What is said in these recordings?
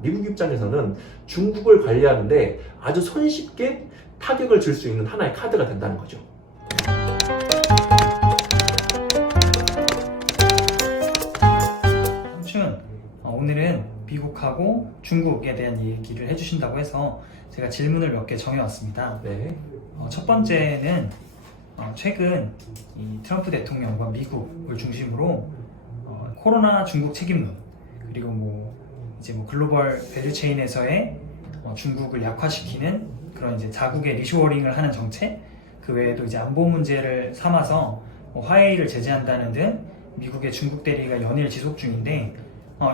미국 입장에서는 중국을 관리하는데 아주 손쉽게 타격을 줄 수 있는 하나의 카드가 된다는 거죠. 삼촌, 오늘은 미국하고 중국에 대한 얘기를 해주신다고 해서 제가 질문을 몇 개 정해왔습니다. 네. 첫 번째는 최근 이 트럼프 대통령과 미국을 중심으로 코로나 중국 책임론, 그리고 이제 글로벌 밸류체인에서의 중국을 약화시키는 그런 이제 자국의 리쇼어링을 하는 정책, 그 외에도 이제 안보 문제를 삼아서 화해를 제재한다는 등 미국의 중국 대리가 연일 지속 중인데,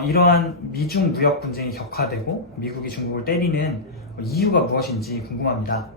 이러한 미중 무역 분쟁이 격화되고 미국이 중국을 때리는 이유가 무엇인지 궁금합니다.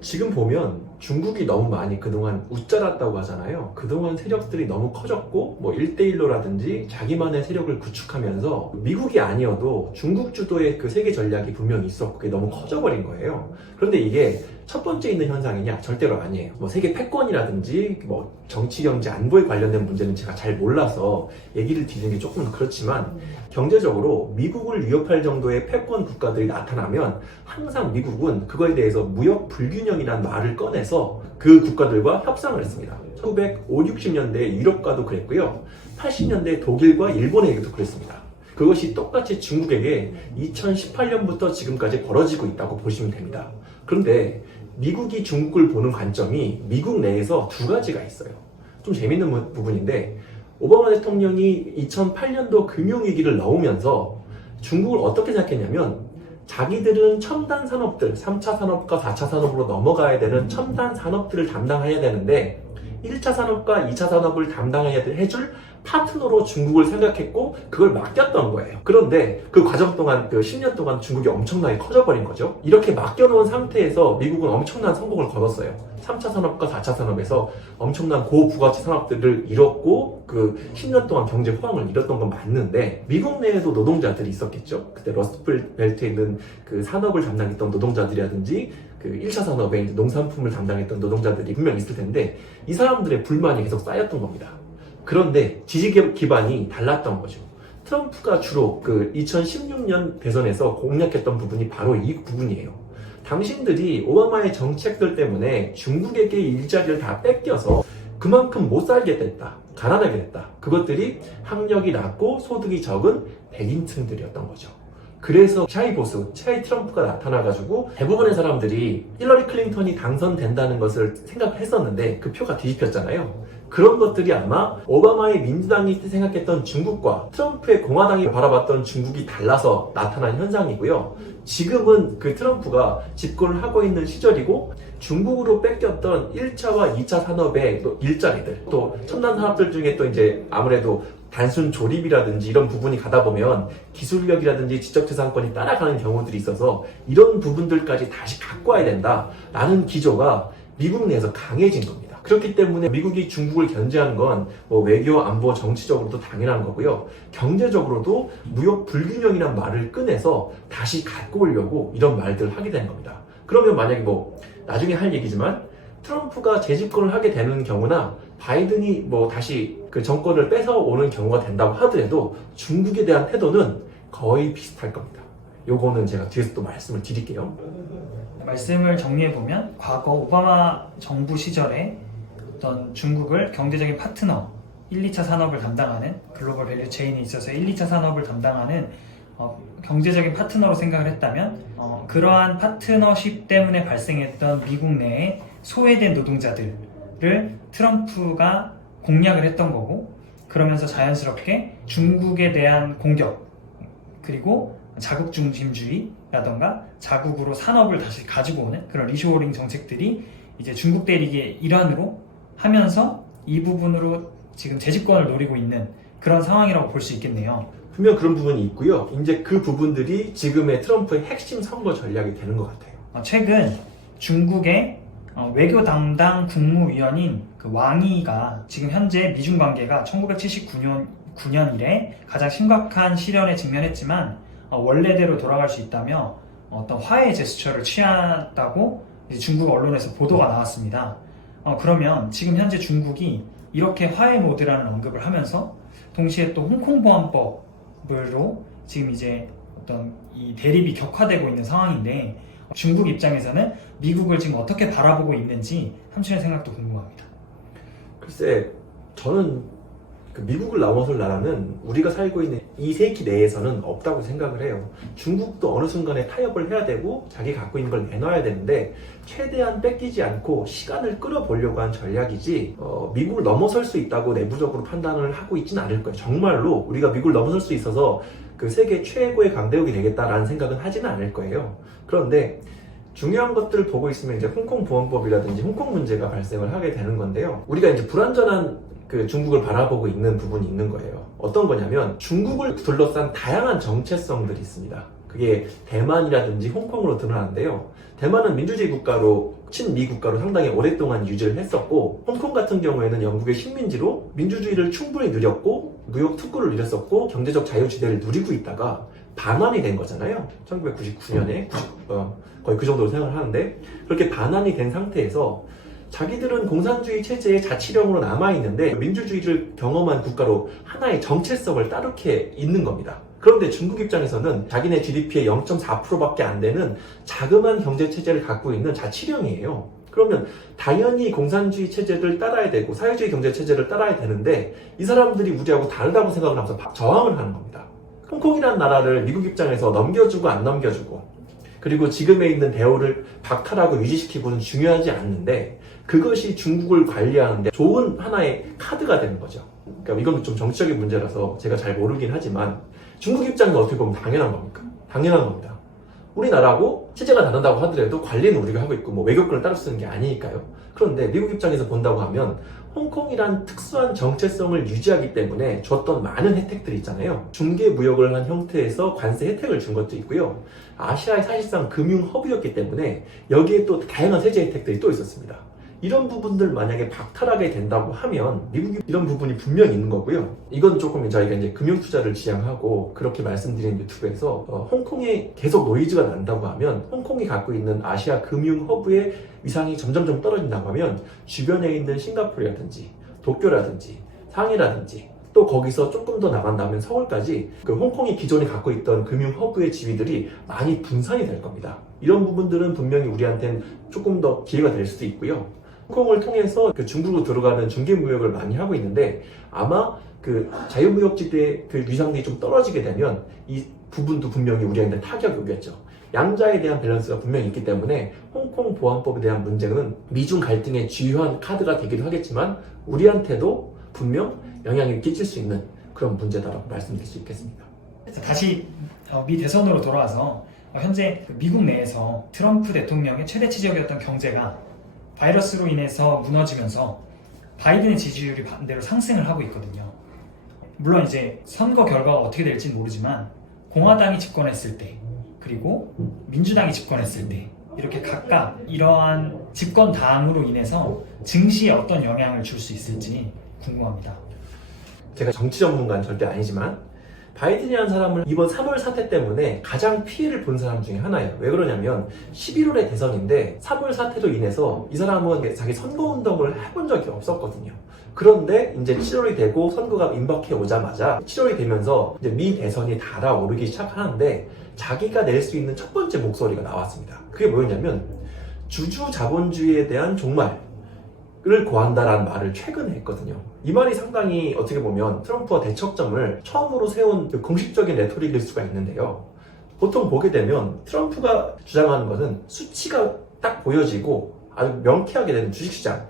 지금 보면 중국이 너무 많이 그동안 웃자랐다고 하잖아요. 그동안 세력들이 너무 커졌고 1대1로라든지 자기만의 세력을 구축하면서 미국이 아니어도 중국 주도의 그 세계 전략이 분명히 있었고 그게 너무 커져버린 거예요. 그런데 이게 첫 번째 있는 현상이냐? 절대로 아니에요. 세계 패권이라든지 정치, 경제, 안보에 관련된 문제는 제가 잘 몰라서 얘기를 드리는 게 조금 그렇지만, 경제적으로 미국을 위협할 정도의 패권 국가들이 나타나면 항상 미국은 그거에 대해서 무역 불균형이라는 말을 꺼내서 그 국가들과 협상을 했습니다. 1950, 60년대에 유럽과도 그랬고요. 80년대에 독일과 일본에게도 그랬습니다. 그것이 똑같이 중국에게 2018년부터 지금까지 벌어지고 있다고 보시면 됩니다. 그런데 미국이 중국을 보는 관점이 미국 내에서 두 가지가 있어요. 좀 재밌는 부분인데, 오바마 대통령이 2008년도 금융위기를 넣으면서 중국을 어떻게 생각했냐면, 자기들은 첨단 산업들, 3차 산업과 4차 산업으로 넘어가야 되는 첨단 산업들을 담당해야 되는데 1차 산업과 2차 산업을 담당해줄 파트너로 중국을 생각했고 그걸 맡겼던 거예요. 그런데 그 과정 동안, 그 10년 동안 중국이 엄청나게 커져버린 거죠. 이렇게 맡겨놓은 상태에서 미국은 엄청난 성공을 거뒀어요. 3차 산업과 4차 산업에서 엄청난 고부가치 산업들을 잃었고 그 10년 동안 경제 호황을 잃었던 건 맞는데, 미국 내에도 노동자들이 있었겠죠. 그때 러스트벨트에 있는 그 산업을 담당했던 노동자들이라든지 그 1차 산업에 농산품을 담당했던 노동자들이 분명 있을 텐데, 이 사람들의 불만이 계속 쌓였던 겁니다. 그런데 지지 기반이 달랐던 거죠. 트럼프가 주로 그 2016년 대선에서 공략했던 부분이 바로 이 부분이에요. 당신들이 오바마의 정책들 때문에 중국에게 일자리를 다 뺏겨서 그만큼 못 살게 됐다. 가난하게 됐다. 그것들이 학력이 낮고 소득이 적은 백인층들이었던 거죠. 그래서 차이 보수, 차이 트럼프가 나타나가지고 대부분의 사람들이 힐러리 클린턴이 당선된다는 것을 생각했었는데 그 표가 뒤집혔잖아요. 그런 것들이 아마 오바마의 민주당이 생각했던 중국과 트럼프의 공화당이 바라봤던 중국이 달라서 나타난 현상이고요. 지금은 그 트럼프가 집권을 하고 있는 시절이고, 중국으로 뺏겼던 1차와 2차 산업의 또 일자리들, 또 첨단 산업들 중에 또 이제 아무래도 단순 조립이라든지 이런 부분이 가다 보면 기술력이라든지 지적재산권이 따라가는 경우들이 있어서 이런 부분들까지 다시 갖고 와야 된다라는 기조가 미국 내에서 강해진 겁니다. 그렇기 때문에 미국이 중국을 견제한 건 외교, 안보, 정치적으로도 당연한 거고요. 경제적으로도 무역 불균형이란 말을 꺼내서 다시 갖고 오려고 이런 말들을 하게 되는 겁니다. 그러면 만약에 나중에 할 얘기지만 트럼프가 재집권을 하게 되는 경우나 바이든이 다시 그 정권을 뺏어오는 경우가 된다고 하더라도 중국에 대한 태도는 거의 비슷할 겁니다. 요거는 제가 뒤에서 또 말씀을 드릴게요. 말씀을 정리해보면, 과거 오바마 정부 시절에 어떤 중국을 경제적인 파트너, 1, 2차 산업을 담당하는, 글로벌 밸류체인에 있어서 1, 2차 산업을 담당하는 경제적인 파트너로 생각을 했다면, 그러한 파트너십 때문에 발생했던 미국 내의 소외된 노동자들을 트럼프가 공략을 했던 거고, 그러면서 자연스럽게 중국에 대한 공격, 그리고 자국 중심주의라던가 자국으로 산업을 다시 가지고 오는 그런 리쇼어링 정책들이 이제 중국 대리기의 일환으로 하면서 이 부분으로 지금 재집권을 노리고 있는 그런 상황이라고 볼 수 있겠네요. 분명 그런 부분이 있고요. 이제 그 부분들이 지금의 트럼프의 핵심 선거 전략이 되는 것 같아요. 최근 중국의 외교 담당 국무위원인 그 왕이가 지금 현재 미중 관계가 1979년 이래 가장 심각한 시련에 직면했지만 원래대로 돌아갈 수 있다며 어떤 화해 제스처를 취한다고 중국 언론에서 보도가 나왔습니다. 그러면 지금 현재 중국이 이렇게 화해 모드라는 언급을 하면서 동시에 또 홍콩 보안법으로 지금 이제 어떤 이 대립이 격화되고 있는 상황인데 중국 입장에서는 미국을 지금 어떻게 바라보고 있는지 함수의 생각도 궁금합니다. 글쎄, 저는 그 미국을 넘어설 나라는 우리가 살고 있는 이 세기 내에서는 없다고 생각을 해요. 중국도 어느 순간에 타협을 해야 되고 자기 갖고 있는 걸 내놔야 되는데 최대한 뺏기지 않고 시간을 끌어보려고 한 전략이지 미국을 넘어설 수 있다고 내부적으로 판단을 하고 있지는 않을 거예요. 정말로 우리가 미국을 넘어설 수 있어서 그 세계 최고의 강대국이 되겠다라는 생각은 하지는 않을 거예요. 그런데 중요한 것들을 보고 있으면 이제 홍콩 보안법이라든지 홍콩 문제가 발생을 하게 되는 건데요. 우리가 이제 불완전한 그 중국을 바라보고 있는 부분이 있는 거예요. 어떤 거냐면 중국을 둘러싼 다양한 정체성들이 있습니다. 그게 대만이라든지 홍콩으로 드러나는데요. 대만은 민주주의 국가로 친미 국가로 상당히 오랫동안 유지를 했었고 홍콩 같은 경우에는 영국의 식민지로 민주주의를 충분히 누렸고 무역 특구를 누렸었고 경제적 자유지대를 누리고 있다가 반환이 된 거잖아요. 1999년에 거의 그 정도로 생각을 하는데 그렇게 반환이 된 상태에서 자기들은 공산주의 체제의 자치령으로 남아있는데 민주주의를 경험한 국가로 하나의 정체성을 따르게 있는 겁니다. 그런데 중국 입장에서는 자기네 GDP의 0.4%밖에 안 되는 자그마한 경제체제를 갖고 있는 자치령이에요. 그러면 당연히 공산주의 체제를 따라야 되고 사회주의 경제체제를 따라야 되는데 이 사람들이 우리하고 다르다고 생각을 하면서 저항을 하는 겁니다. 홍콩이라는 나라를 미국 입장에서 넘겨주고 안 넘겨주고 그리고 지금에 있는 대우를 박탈하고 유지시키고는 중요하지 않는데 그것이 중국을 관리하는데 좋은 하나의 카드가 되는 거죠. 그러니까 이건 좀 정치적인 문제라서 제가 잘 모르긴 하지만 중국 입장에서 어떻게 보면 당연한 겁니까? 당연한 겁니다. 우리나라하고 체제가 다르다고 하더라도 관리는 우리가 하고 있고 뭐 외교권을 따로 쓰는 게 아니니까요. 그런데 미국 입장에서 본다고 하면 홍콩이란 특수한 정체성을 유지하기 때문에 줬던 많은 혜택들이 있잖아요. 중개 무역을 한 형태에서 관세 혜택을 준 것도 있고요. 아시아의 사실상 금융 허브였기 때문에 여기에 또 다양한 세제 혜택들이 또 있었습니다. 이런 부분들 만약에 박탈하게 된다고 하면 미국이 이런 부분이 분명히 있는 거고요. 이건 조금 저희가 이제 금융 투자를 지향하고 그렇게 말씀드린 유튜브에서 홍콩에 계속 노이즈가 난다고 하면 홍콩이 갖고 있는 아시아 금융 허브의 위상이 점점 떨어진다고 하면 주변에 있는 싱가포르라든지 도쿄라든지 상해라든지 또 거기서 조금 더 나간다면 서울까지 그 홍콩이 기존에 갖고 있던 금융 허브의 지위들이 많이 분산이 될 겁니다. 이런 부분들은 분명히 우리한테는 조금 더 기회가 될 수도 있고요. 홍콩을 통해서 그 중국으로 들어가는 중개무역을 많이 하고 있는데 아마 그 자유무역지대의 그 위상이 좀 떨어지게 되면 이 부분도 분명히 우리한테 타격이 오겠죠. 양자에 대한 밸런스가 분명히 있기 때문에 홍콩 보안법에 대한 문제는 미중 갈등의 주요한 카드가 되기도 하겠지만 우리한테도 분명 영향을 끼칠 수 있는 그런 문제다라고 말씀드릴 수 있겠습니다. 다시 미 대선으로 돌아와서 현재 미국 내에서 트럼프 대통령의 최대 지적이었던 경제가 바이러스로 인해서 무너지면서 바이든의 지지율이 반대로 상승을 하고 있거든요. 물론 이제 선거 결과가 어떻게 될지는 모르지만 공화당이 집권했을 때 그리고 민주당이 집권했을 때 이렇게 각각 이러한 집권당으로 인해서 증시에 어떤 영향을 줄 수 있을지 궁금합니다. 제가 정치 전문가는 절대 아니지만 바이든이라는 사람을 이번 3월 사태 때문에 가장 피해를 본 사람 중에 하나예요. 왜 그러냐면 11월에 대선인데 3월 사태로 인해서 이 사람은 자기 선거운동을 해본 적이 없었거든요. 그런데 이제 7월이 되고 선거가 임박해 오자마자 7월이 되면서 이제 미 대선이 달아오르기 시작하는데 자기가 낼 수 있는 첫 번째 목소리가 나왔습니다. 그게 뭐였냐면 주주 자본주의에 대한 종말 를 고한다라는 말을 최근에 했거든요. 이 말이 상당히 어떻게 보면 트럼프와 대척점을 처음으로 세운 공식적인 레토릭일 수가 있는데요. 보통 보게 되면 트럼프가 주장하는 것은 수치가 딱 보여지고 아주 명쾌하게 되는 주식시장,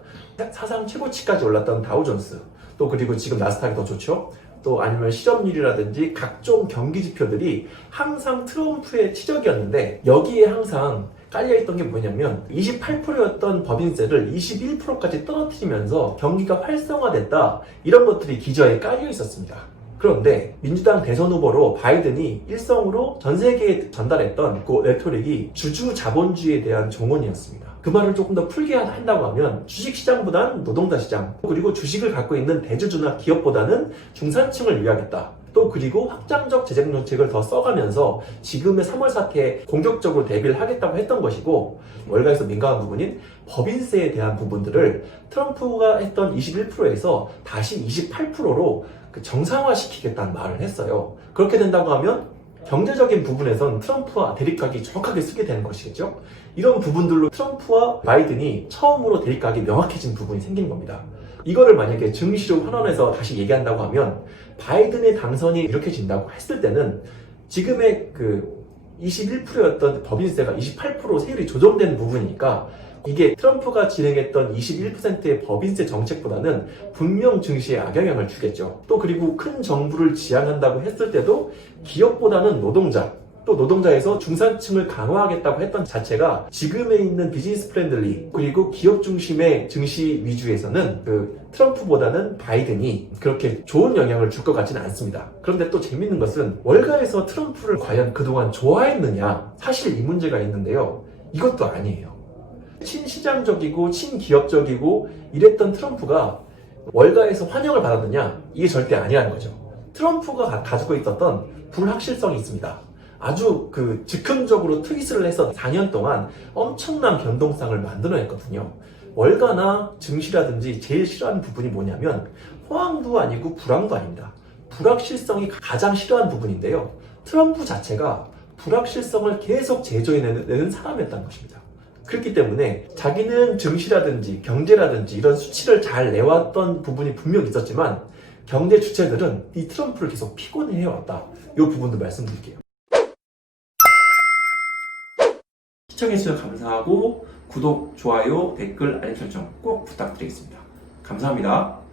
사상 최고치까지 올랐던 다우존스, 또 그리고 지금 나스닥이 더 좋죠. 또 아니면 실업률이라든지 각종 경기 지표들이 항상 트럼프의 치적이었는데 여기에 항상 깔려있던 게 뭐냐면 28%였던 법인세를 21%까지 떨어뜨리면서 경기가 활성화됐다 이런 것들이 기저에 깔려 있었습니다. 그런데 민주당 대선 후보로 바이든이 일성으로 전 세계에 전달했던 그 레토릭이 주주 자본주의에 대한 종언이었습니다. 그 말을 조금 더 풀게 한다고 하면 주식시장보다는 노동자 시장 그리고 주식을 갖고 있는 대주주나 기업보다는 중산층을 위하겠다. 또 그리고 확장적 재정 정책을 더 써가면서 지금의 3월 사태에 공격적으로 대비를 하겠다고 했던 것이고 월가에서 민감한 부분인 법인세에 대한 부분들을 트럼프가 했던 21%에서 다시 28%로 정상화시키겠다는 말을 했어요. 그렇게 된다고 하면 경제적인 부분에선 트럼프와 대립각이 정확하게 쓰게 되는 것이겠죠. 이런 부분들로 트럼프와 바이든이 처음으로 대립각이 명확해진 부분이 생긴 겁니다. 이거를 만약에 증시로 환원해서 다시 얘기한다고 하면 바이든의 당선이 이렇게 진다고 했을 때는 지금의 그 21%였던 법인세가 28% 세율이 조정된 부분이니까 이게 트럼프가 진행했던 21%의 법인세 정책보다는 분명 증시에 악영향을 주겠죠. 또 그리고 큰 정부를 지향한다고 했을 때도 기업보다는 노동자, 또 노동자에서 중산층을 강화하겠다고 했던 자체가 지금에 있는 비즈니스 프렌들리 그리고 기업 중심의 증시 위주에서는 그 트럼프보다는 바이든이 그렇게 좋은 영향을 줄 것 같지는 않습니다. 그런데 또 재밌는 것은 월가에서 트럼프를 과연 그동안 좋아했느냐, 사실 이 문제가 있는데요. 이것도 아니에요. 친시장적이고 친기업적이고 이랬던 트럼프가 월가에서 환영을 받았느냐? 이게 절대 아니라는 거죠. 트럼프가 가지고 있었던 불확실성이 있습니다. 아주 그 즉흥적으로 트윗을 해서 4년 동안 엄청난 변동성을 만들어냈거든요. 월가나 증시라든지 제일 싫어하는 부분이 뭐냐면 호황도 아니고 불황도 아닙니다. 불확실성이 가장 싫어하는 부분인데요. 트럼프 자체가 불확실성을 계속 제조해내는 사람이었다는 것입니다. 그렇기 때문에 자기는 증시라든지 경제라든지 이런 수치를 잘 내왔던 부분이 분명히 있었지만 경제 주체들은 이 트럼프를 계속 피곤해해왔다. 이 부분도 말씀드릴게요. 시청해주셔서 감사하고 구독, 좋아요, 댓글, 알림 설정 꼭 부탁드리겠습니다. 감사합니다.